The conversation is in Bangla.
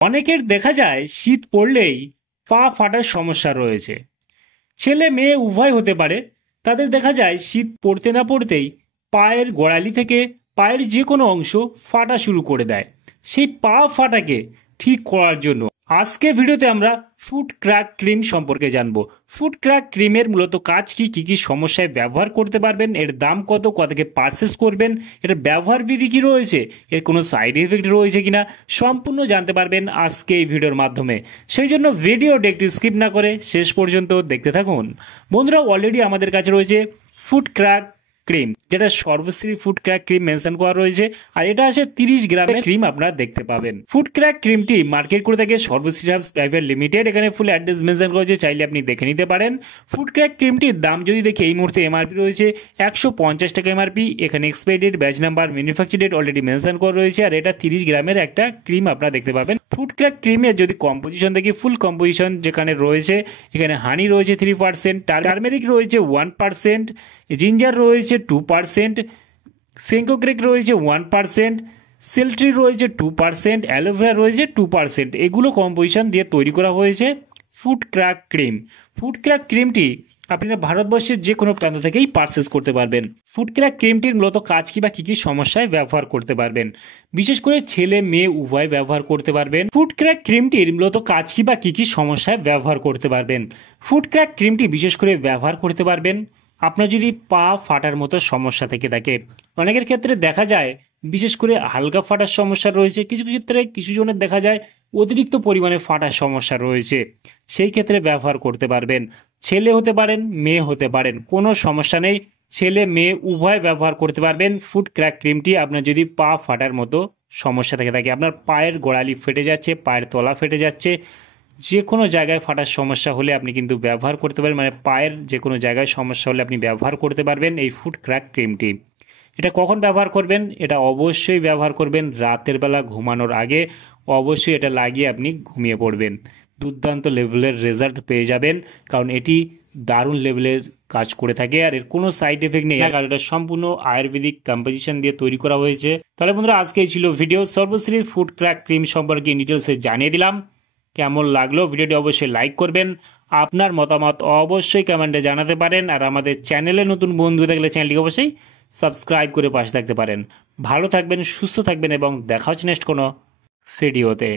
অনেকের দেখা যায় শীত পড়লেই পা ফাটার সমস্যা রয়েছে। ছেলে মেয়ে উভয় হতে পারে। তাদের দেখা যায় শীত পড়তে না পড়তেই পায়ের গোড়ালি থেকে পায়ের যে কোনো অংশ ফাটা শুরু করে দেয়। সেই পা ফাটাকে ঠিক করার জন্য আজকে ভিডিওতে আমরা ফুট ক্র্যাক ক্রিম সম্পর্কে জানবো। ফুট ক্র্যাক ক্রিমের মূলত কাজ কি, কি কি সমস্যায় ব্যবহার করতে পারবেন, এর দাম কত, থেকে পারচেস করবেন, এর ব্যবহার বিধি কি রয়েছে, এর কোনো সাইড এফেক্ট রয়েছে কিনা, সম্পূর্ণ জানতে পারবেন আজকে এই ভিডিওর মাধ্যমে। সেই জন্য ভিডিওটি একটু স্কিপ না করে শেষ পর্যন্ত দেখতে থাকুন। বন্ধুরা, অলরেডি আমাদের কাছে রয়েছে ফুট ক্র্যাক ক্রিম, যেটা সর্বশ্রী ফুট ক্র্যাক ক্রিম মেনশন করা রয়েছে, আর এটা আছে 30 গ্রামের ক্রিম আপনারা দেখতে পাবেন। ফুট ক্র্যাক ক্রিমটি মার্কেট করে থাকে সর্বশ্রী হার্বস প্রাইভেট লিমিটেড। এখানে ফুল অ্যাড্রেস মেনশন করা হয়েছে, চাইলে আপনি দেখে নিতে পারেন। ফুট ক্র্যাক ক্রিমটির দাম যদি দেখি এই মুহূর্তে এমআরপি রয়েছে 150 টাকা এমআরপি। এখানে expiry date, batch number, manufacture date already mention করা রয়েছে, আর এটা 30 গ্রামের একটা ক্রিম আপনারা দেখতে পাবেন। ফুট ক্র্যাক ক্রিমের যদি কম্পোজিশন দেখি, ফুল কম্পোজিশন যেখানে রয়েছে, এখানে হানি রয়েছে 3%, টার্মেরিক রয়েছে 1%, জিঞ্জার রয়েছে 2%, ফেঙ্কোগ্রেক রয়েছে 1%, সেলট্রি রয়েছে 2%, অ্যালোভেরা রয়েছে 2%। এগুলো কম্পোজিশন দিয়ে তৈরি করা হয়েছে foot crack cream. Foot crack ক্রিমটি আপনারা ভারতবর্ষের যে কোনো প্রান্ত থেকেই পারচেস করতে পারবেন। ফুট ক্র্যাক ক্রিমটির মূলত কাজ কি বা কী কী সমস্যায় ব্যবহার করতে পারবেন, বিশেষ করে ছেলে মেয়ে উভয় ব্যবহার করতে পারবেন। ফুট ক্র্যাক ক্রিমটির মূলত কাজ কি বা কী কী সমস্যায় ব্যবহার করতে পারবেন। ফুট ক্র্যাক ক্রিমটি বিশেষ করে ব্যবহার করতে পারবেন আপনার যদি পা ফাটার মতো সমস্যা থেকে থাকে। অনেকের ক্ষেত্রে দেখা যায় বিশেষ করে হালকা ফাটার সমস্যা রয়েছে, কিছু ক্ষেত্রে কিছু জনের দেখা যায় অতিরিক্ত পরিমাণে ফাটার সমস্যা রয়েছে, সেই ক্ষেত্রে ব্যবহার করতে পারবেন। ছেলে হতে পারেন, মেয়ে হতে পারেন, কোনো সমস্যা নেই, ছেলে মেয়ে উভয় ব্যবহার করতে পারবেন ফুট ক্র্যাক ক্রিমটি। আপনার যদি পা ফাটার মতো সমস্যা থেকে থাকে, আপনার পায়ের গোড়ালি ফেটে যাচ্ছে, পায়ের তলা ফেটে যাচ্ছে, যে কোনো জায়গায় ফাটার সমস্যা হলে আপনি কিন্তু ব্যবহার করতে পারেন, মানে পায়ের যে কোনো জায়গায় সমস্যা হলে আপনি ব্যবহার করতে পারবেন এই ফুট ক্র্যাক ক্রিমটি। এটা কখন ব্যবহার করবেন? এটা অবশ্যই ব্যবহার করবেন রাতের বেলা ঘুমানোর আগে। অবশ্যই এটা লাগিয়ে আপনি ঘুমিয়ে পড়বেন, দুর্দান্ত লেভেলের রেজাল্ট পেয়ে যাবেন, কারণ এটি দারুণ লেভেলের কাজ করে থাকে, আর এর কোনো সাইড এফেক্ট নেই, কারণ এটা সম্পূর্ণ আয়ুর্বেদিক কম্পোজিশন দিয়ে তৈরি করা হয়েছে। তাহলে বন্ধুরা, আজকে ছিল ভিডিও সর্বশ্রী ফুট ক্র্যাক ক্রিম সম্পর্কে ডিটেলসে জানিয়ে দিলাম। কেমন লাগলো ভিডিওটি অবশ্যই লাইক করবেন, আপনার মতামত অবশ্যই কমেন্টে জানাতে পারেন, আর আমাদের চ্যানেলে নতুন বন্ধু থাকলে চ্যানেলটিকে অবশ্যই সাবস্ক্রাইব করে পাশে থাকতে পারেন। ভালো থাকবেন, সুস্থ থাকবেন, এবং দেখা হচ্ছে নেক্সট কোনো ভিডিওতে।